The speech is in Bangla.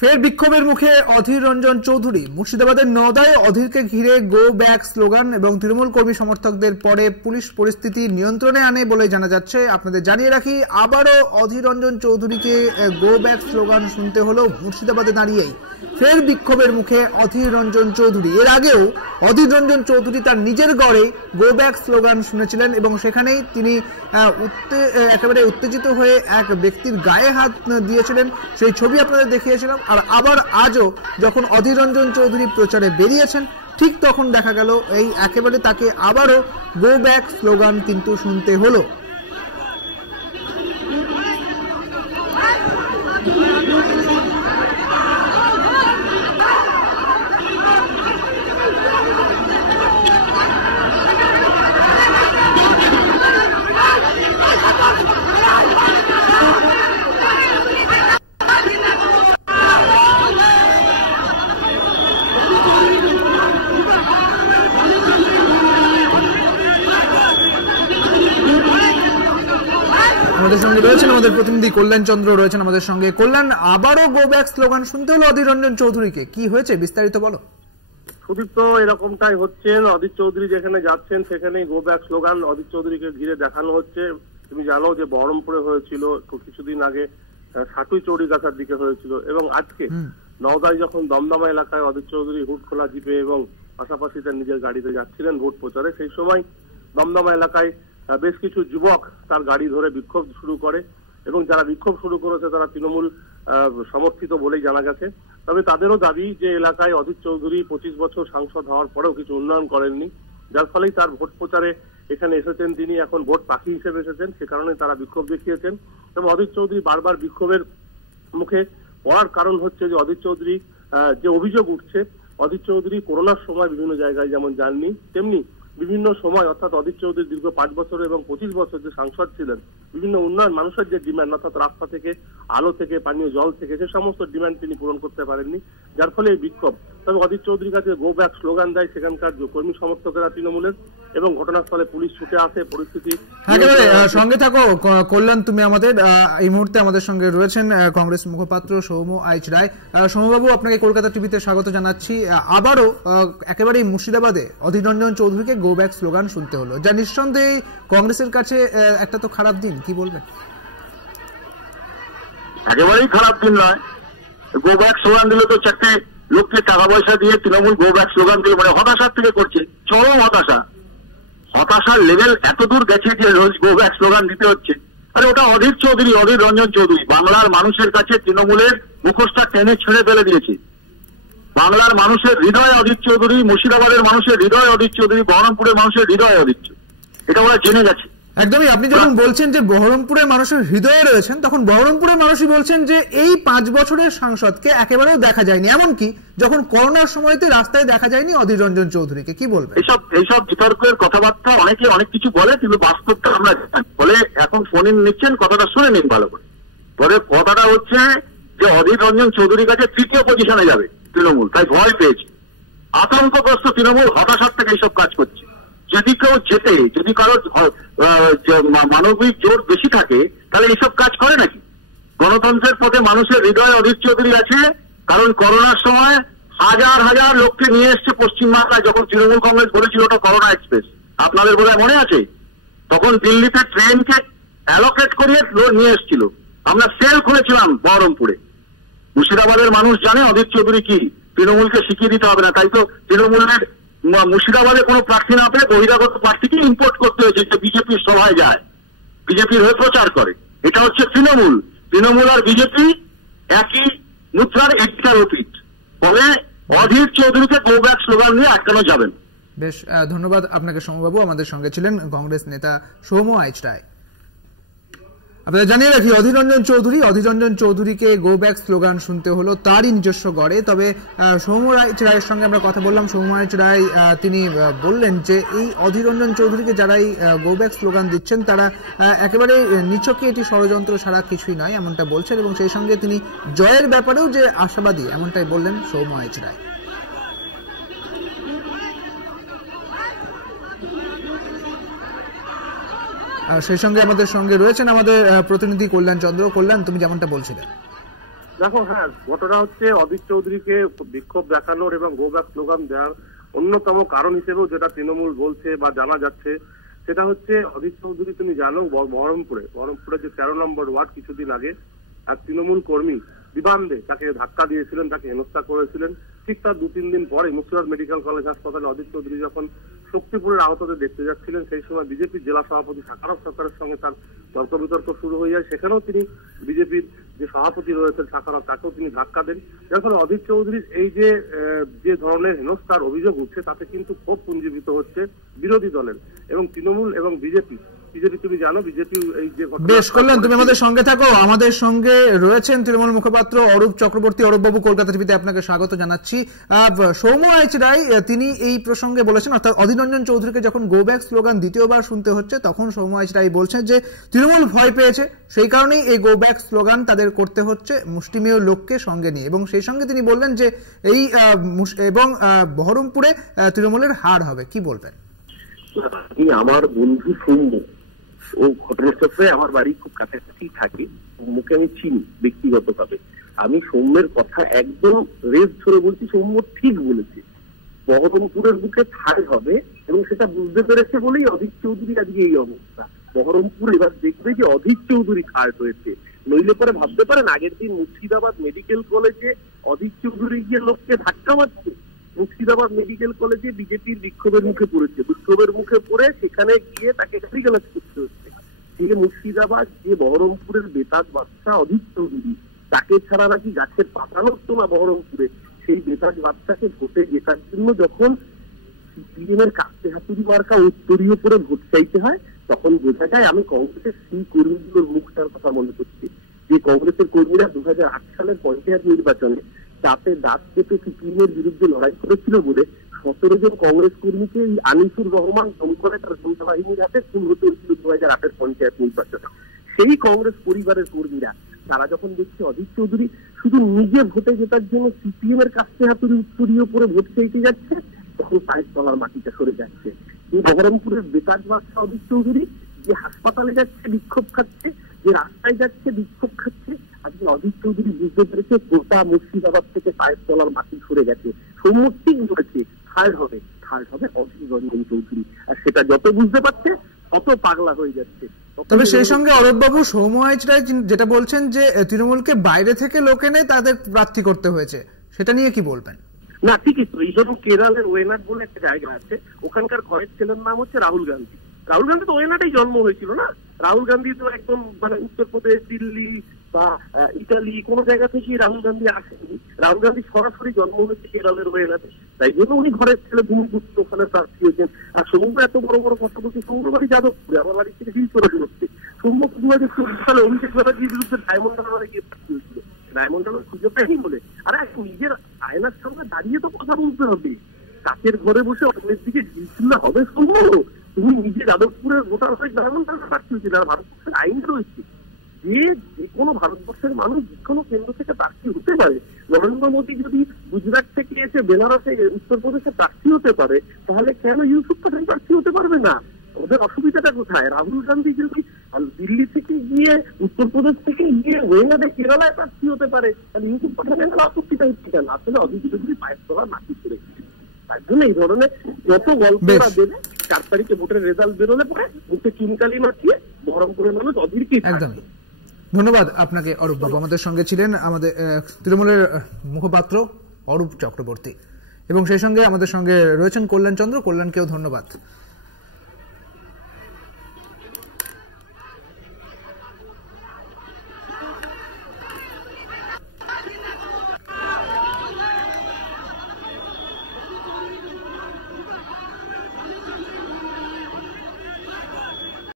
ফের বিক্ষোভের মুখে অধীর রঞ্জন চৌধুরী। মুর্শিদাবাদের নওদায় অধীরকে ঘিরে গো ব্যাক স্লোগান এবং তৃণমূল কর্মী সমর্থকদের পরে পুলিশ পরিস্থিতি নিয়ন্ত্রণে আনে বলে জানা যাচ্ছে। আপনাদের জানিয়ে রাখি, আবারও অধীর রঞ্জন চৌধুরীকে গো ব্যাক স্লোগান শুনতে হলো মুর্শিদাবাদে দাঁড়িয়েই। ফের বিক্ষোভের মুখে অধীর রঞ্জন চৌধুরী। এর আগেও অধীর রঞ্জন চৌধুরী তার নিজের গড়ে গো ব্যাক স্লোগান শুনেছিলেন এবং সেখানেই তিনি একেবারে উত্তেজিত হয়ে এক ব্যক্তির গায়ে হাত দিয়েছিলেন। সেই ছবি আপনাদের দেখিয়েছিলাম। আর আবার আজও যখন অধীর রঞ্জন চৌধুরী প্রচারে বেরিয়েছেন, ঠিক তখন দেখা গেল এই একেবারে তাকে আবারও গো ব্যাক স্লোগান কিন্তু শুনতে হলো। আমাদের সঙ্গে রয়েছেন আমাদের প্রতিনিধি কল্যাণ চন্দ্র, রয়েছেন আমাদের সঙ্গে। কল্যাণ, আবারও গো ব্যাক স্লোগান শুনতে হলো অধীর রঞ্জন চৌধুরীকে, কি হয়েছে বিস্তারিত বলো। সুদীপ্ত, এরকমটাই হচ্ছে। অধীর চৌধুরী যেখানে যাচ্ছেন সেখানেই গো ব্যাক স্লোগান অধীর চৌধুরীকে ঘিরে দেখানো হচ্ছে। তুমি জানো যে বহরমপুরে হয়েছিল কিছুদিন আগে, সাটুই চৌরিগাছার দিকে হয়েছিল, এবং আজকে নওদায় যখন দমদমা এলাকায় অধীর চৌধুরী হুড খোলা জিপে এবং পাশাপাশি তার নিজের গাড়িতে যাচ্ছিলেন ভোট প্রচারে, সেই সময় দমদমা এলাকায় বেশ কিছু যুবক তার গাড়ি ধরে বিক্ষোভ শুরু করে এবং যারা বিক্ষোভ শুরু করেছে তারা তৃণমূল সমর্থিত বলেই জানা গেছে। তবে তাদেরও দাবি যে এলাকায় অধীর চৌধুরী 25 বছর সাংসদ হওয়ার পরেও কিছু উন্নয়ন করেননি, যার ফলেই তার ভোট প্রচারে এখানে এসেছেন তিনি, এখন ভোট পাখি হিসেবে এসেছেন, সে কারণে তারা বিক্ষোভ দেখিয়েছেন। তবে অধীর চৌধুরী বারবার বিক্ষোভের মুখে পড়ার কারণ হচ্ছে যে অধীর চৌধুরী যে অভিযোগ উঠছে, অধীর চৌধুরী করোনার সময় বিভিন্ন জায়গায় যেমন যাননি, তেমনি বিভিন্ন সময় অর্থাৎ অধীর চৌধুরী দীর্ঘ 5 বছর এবং 25 বছর যে সাংসদ ছিলেন, বিভিন্ন উন্নয়ন মানুষের যে ডিমান্ড অর্থাৎ রাস্তা থেকে, আলো থেকে, পানীয় জল থেকে, সে সমস্ত ডিমান্ড তিনি পূরণ করতে পারেননি, যার ফলে এই বিক্ষোভ। তবে অধীর চৌধুরীর কাছে গো ব্যাক স্লোগান দেয় সেখানকার কর্মী সমর্থকেরা তৃণমূলের, এবং ঘটনাস্থলে পুলিশ ছুটে আসে। পরিস্থিতি সঙ্গে থাকো কল্যাণ, তুমি আমাদের এই মুহূর্তে আমাদের সঙ্গে রয়েছেন কংগ্রেস মুখপাত্র সৌম্য আইচ রায়। সৌম্যবাবু, আপনাকে কলকাতা টিভিতে স্বাগত জানাচ্ছি। আবারও একেবারে মুর্শিদাবাদে অধীর রঞ্জন চৌধুরীকে গো ব্যাক স্লোগান শুনতে হলো, যা নিঃসন্দেহে কংগ্রেসের কাছে একটা তো খারাপ দিন, কি বলবেন? একেবারেই খারাপ দিন নয়। গো ব্যাক স্লোগান দিলে তো চারটে লোককে টাকা পয়সা দিয়ে তৃণমূল গো ব্যাক স্লোগান দিলে মানে হতাশার থেকে করছে, চরম হতাশা। হতাশার লেভেল এত দূর গেছে যে রোজ গো ব্যাক স্লোগান দিতে হচ্ছে। আরে ওটা অধীর চৌধুরী, অধীর রঞ্জন চৌধুরী বাংলার মানুষের কাছে তৃণমূলের মুখোশটা টেনে ছেড়ে ফেলে দিয়েছে। বাংলার মানুষের হৃদয় অধীর চৌধুরী, মুর্শিদাবাদের মানুষের হৃদয় অধীর চৌধুরী, বহরমপুরের মানুষের হৃদয় অধীর চৌধুরী, এটা ওরা জেনে গেছে। একদমই। আপনি যখন বলছেন যে বহরমপুরের মানুষের হৃদয়ে রয়েছেন, তখন বহরমপুরের মানুষই বলছেন যে এই 5 বছরের সাংসদকে একেবারেও দেখা যায়নি, এমনকি যখন করোনার সময়তে রাস্তায় দেখা যায়নি অধীর রঞ্জন চৌধুরীকে, কি বলবেন? এইসব বিতর্কের কথাবার্তা অনেকে অনেক কিছু বলে, কিন্তু বাস্তবটা আমরা বলে এখন ফোন ইন নিচ্ছেন, কথাটা শুনে নিন ভালো করে। পরে কথাটা হচ্ছে যে অধীর রঞ্জন চৌধুরীর কাছে 3য় পজিশনে যাবে তৃণমূল, তাই ভয় পেয়েছে। আতঙ্কগ্রস্ত তৃণমূল হতাশার থেকে এইসব কাজ করছে। যদি কেউ জেতে, যদি কারো মানবিক জোর বেশি থাকে, তাহলে এইসব কাজ করে নাকি? গণতন্ত্রের পথে মানুষের হৃদয়ে অধীর চৌধুরী আছে, কারণ করোনার সময় হাজার হাজার লোককে নিয়ে এসছে পশ্চিমবাংলায়, যখন তৃণমূল কংগ্রেস বলেছিল ওটা করোনা এক্সপ্রেস, আপনাদের বোধহয় মনে আছে? তখন দিল্লিতে ট্রেনকে অ্যালোকেট করিয়ে নিয়ে এসেছিল, আমরা সেল খুলেছিলাম বহরমপুরে। মুর্শিদাবাদের মানুষ জানে অধীর চৌধুরী কি, তৃণমূলকে শিখিয়ে দিতে হবে না। তাই তো তৃণমূলের মুর্শিদাবাদে কোনো প্রার্থী না পেয়ে বহিরাগত প্রার্থীকে ইম্পোর্ট করতে হয়েছে, যে বিজেপির সভায় যায়, বিজেপির হয়ে প্রচার করে। এটা হচ্ছে তৃণমূল। তৃণমূল আর বিজেপি একই মুদ্রার একটা অতীত। ফলে অধীর চৌধুরীকে গো ব্যাক স্লোগান নিয়ে আটকানো যাবেন। বেশ, ধন্যবাদ আপনাকে সৌম্যবাবু। আমাদের সঙ্গে ছিলেন কংগ্রেস নেতা সৌম্য আইচ রায়। আপনাদের জানিয়ে রাখি, অধীর রঞ্জন চৌধুরীকে গো ব্যাক স্লোগান শুনতে হলো তারই নিজস্ব গড়ে। তবে সৌম্য রায়ের সঙ্গে আমরা কথা বললাম। সৌম্য রায় তিনি বললেন যে এই অধীর রঞ্জন চৌধুরীকে যারাই গো ব্যাক স্লোগান দিচ্ছেন তারা একেবারে নিছকে এটি ষড়যন্ত্র ছাড়া কিছুই নয়, এমনটা বলছেন, এবং সেই সঙ্গে তিনি জয়ের ব্যাপারেও যে আশাবাদী, এমনটাই বললেন সৌম্য রায়। সেই সঙ্গে আমাদের সঙ্গে রয়েছেন আমাদের প্রতিনিধি কল্যাণ চন্দ্র। কল্যাণ, তুমি যেমনটা বলছিলে। দেখো, হ্যাঁ, ঘটনা হচ্ছে অধীর চৌধুরীকে বিক্ষোভ দেখানোর এবং গো ব্যাক স্লোগান দেওয়ার অন্যতম কারণ হিসেবেও যেটা তৃণমূল বলছে বা জানা যাচ্ছে, সেটা হচ্ছে অধীর চৌধুরী, তুমি জানো, বহরমপুরে যে 13 নম্বর ওয়ার্ড কিছুদিন আগে এক তৃণমূল কর্মী বিবান্দে তাকে ধাক্কা দিয়েছিলেন, তাকে হেনস্থা করেছিলেন। ঠিক তার 2-3 দিন পরে মুর্শিদাবাদ মেডিকেল কলেজ হাসপাতালে অধীর চৌধুরী যখন শক্তিপুরের আহতদের দেখতে যাচ্ছিলেন, সেই সময় বিজেপির জেলা সভাপতি শাখারফ সরকারের সঙ্গে তার তর্ক বিতর্ক শুরু হয়ে যায়। সেখানেও তিনি বিজেপির যে সভাপতি রয়েছেন শাখারফ, তাকেও তিনি ধাক্কা দেন। যার ফলে অধীর চৌধুরীর এই যে ধরনের হেনস্থার অভিযোগ উঠছে, তাতে কিন্তু ক্ষোভ পুঞ্জীভূত হচ্ছে বিরোধী দলের এবং তৃণমূল এবং বিজেপি। তুমি জানো, বিজেপি এই যে বেশ করলেন, তুমি আমাদের সঙ্গে থাকো। আমাদের সঙ্গে রয়েছেন তৃণমূল মুখপাত্র অরূপ চক্রবর্তী। অরূপবাবু, কলকাতা টিভিতে আপনাকে স্বাগত জানাচ্ছি। সৌম্য এইচ রায় তিনি এই প্রসঙ্গে বলেছেন, অর্থাৎ অধীর রঞ্জন চৌধুরীকে যখন গো ব্যাক স্লোগান দ্বিতীয়বার শুনতে হচ্ছে, তখন সৌম্য এইচ রায় বলছেন যে তৃণমূল ভয় পেয়েছে, সেই কারণেই এই গো ব্যাক স্লোগান তাদের করতে হচ্ছে মুষ্টিমেয় লোককে সঙ্গে নিয়ে। এবং সেই সঙ্গে তিনি বললেন যে এই এবং বহরমপুরে তৃণমূলের হার হবে। কি বলবেন? আমার বন্ধু সৌম্য, ও ঘটনাচক্রে আমার বাড়ি খুব কাছাকাছি থাকে, সৌম্যকে আমি চিনি ব্যক্তিগতভাবে। আমি সৌম্যের কথা একদম রেস ধরে বলছি, সৌম্য ঠিক বলেছে। বহরমপুরের বুকে ঠাঁই হবে এবং সেটা বুঝতে পেরেছে বলেই অধীর চৌধুরী আজকে এই অবস্থা। বহরমপুর এবার দেখবে যে অধীর চৌধুরী থার্ড হয়েছে, নইলে পরে ভাবতে পারেন আগের দিন মুর্শিদাবাদ মেডিকেল কলেজে অধীর চৌধুরী গিয়ে লোককে ধাক্কা মারছে। মুর্শিদাবাদ মেডিকেল কলেজে বিজেপির বিক্ষোভের মুখে পড়েছে, বিক্ষোভের মুখে পড়ে সেখানে গিয়ে তাকে গালিগালাজ করতে হচ্ছে। যে মুর্শিদাবাদ, যে বহরমপুরের বেতাজ বাদশা অধীর চৌধুরী, তাকে ছাড়া নাকি গাছের পাতা নড়তো না বহরমপুরে। সেই বেতাজ বাদশাকে ভোটে জেতার জন্য যখন সিপিএম এর কাছে হাতুড়ি মার্কা উত্তরীয় করে ভোট চাইতে হয়, তখন বোঝা যায়। আমি কংগ্রেসের সেই কর্মীগুলোর মুখটার কথা মনে করছি, যে কংগ্রেসের কর্মীরা 2008 সালের পঞ্চায়েত নির্বাচনে তাতে দাঁত কেটে সিপিএম এর বিরুদ্ধে লড়াই করেছিল বলে 17 জন কংগ্রেস কর্মীকে আনিসুর রহমান দম করে তার জনতা বাহিনীর হাতে খুন হতে হয়েছিল 2008 পঞ্চায়েত নির্বাচনে। সেই কংগ্রেস পরিবারের কর্মীরা তারা যখন দেখছে অধীর চৌধুরী শুধু নিজে ভোটে জেতার জন্য সিপিএম এর কাছে হাতুড়ি উত্তরীয় করে ভোট চাইতে যাচ্ছে, তখন পায়ের তলার মাটিটা সরে যাচ্ছে। এই বহরমপুরের বেতাজ বাদশা অধীর চৌধুরী যে হাসপাতালে যাচ্ছে বিক্ষোভ খাচ্ছে, যে রাস্তায় যাচ্ছে বিক্ষোভ খাচ্ছে, আজকে অধীর চৌধুরী বুঝতে পেরেছে গোটা মুর্শিদাবাদ থেকে পায়ের তলার মাটি সরে গেছে। সৌম্য ঠিক বলেছে, থার্ড হবে অধীর রঞ্জন চৌধুরী। আর সেটা যত বুঝতে পারছে তত পাগলা হয়ে যাচ্ছে। তবে সেই সঙ্গে অরূপবাবু, সৌম্য এইচ রায় যেটা বলছেন যে তৃণমূলকে বাইরে থেকে লোক এনে তাদের প্রার্থী করতে হয়েছে, সেটা নিয়ে কি বলবেন? না, ঠিকই তো। এই ধরুন কেরলের ওয়েনাড বলে একটা জায়গা আছে, ওখানকার ঘরের ছেলের নাম হচ্ছে রাহুল গান্ধী। রাহুল গান্ধী তো ওয়েনাডেই জন্ম হয়েছিল না। রাহুল গান্ধী তো একদম উত্তরপ্রদেশ, দিল্লি বা ইটালি কোন জায়গা থেকে রাহুল গান্ধী আসেনি। রাহুল গান্ধী সরাসরি জন্ম হয়েছে কেরলের ওয়েনাডে, তাই জন্য উনি ঘরের ছেলে ভূমিপুত্র ওখানে প্রার্থী হয়েছেন। আর সৌম্য এত বড় বড় কথা বলছে, সৌম্য বাড়ি যাদবপুরে, আমার বাড়ি থেকে হিল করে হচ্ছে। সৌম্য 2014 সালে অভিষেক ব্যানার্জির বিরুদ্ধে ডায়মন্ড হারবারে গিয়ে প্রার্থী হয়েছিল, ডায়মন্ড হারবার খুঁজে পায়নি বলে। আর নিজের আয়নার সামনে দাঁড়িয়ে তো কথা বলতে হবে, কাকের ঘরে বসে অন্যের দিকে ঝিলছিল্লা হবে সৌম্য? তুমি নিজে যাদবপুরের ভোটার হয়ে ডায়মন্ড হারবার প্রার্থী হয়েছিল। আর ভারতবর্ষের আইন রয়েছে যে কোনো ভারতবর্ষের মানুষ যে কোনো কেন্দ্র থেকে প্রার্থী হতে পারে। নরেন্দ্র মোদী যদি গুজরাট থেকে এসে বেনারসে উত্তরপ্রদেশে প্রার্থী হতে পারে, তাহলে কেন ইউসুফ পাঠান প্রার্থী হতে পারবে না? ওদের অসুবিধাটা কোথায়? রাহুল গান্ধী যদি দিল্লি থেকে গিয়ে উত্তরপ্রদেশ থেকে গিয়ে ওয়েনাডে কেরালায় প্রার্থী হতে পারে, তাহলে ইউসুফ পাঠানের আপত্তিটা হচ্ছে কেন? আসলে অধীর চৌধুরী পায়ের তলার মাটি করে তার জন্য এই ধরনের যত গল্পটা দেবে, 4 তারিখে ভোটের রেজাল্ট বেরোলে পরে মুখে চুনকালি মাখিয়ে বহরমপুরের মানুষ অধীরকেই থাকবে। ধন্যবাদ আপনাকে অরূপ বাবু। আমাদের সঙ্গে ছিলেন আমাদের তৃণমূলের মুখপাত্র অরূপ চক্রবর্তী এবং সেই সঙ্গে আমাদের সঙ্গে রয়েছেন কল্যাণ চন্দ্র। কল্যাণকেও ধন্যবাদ।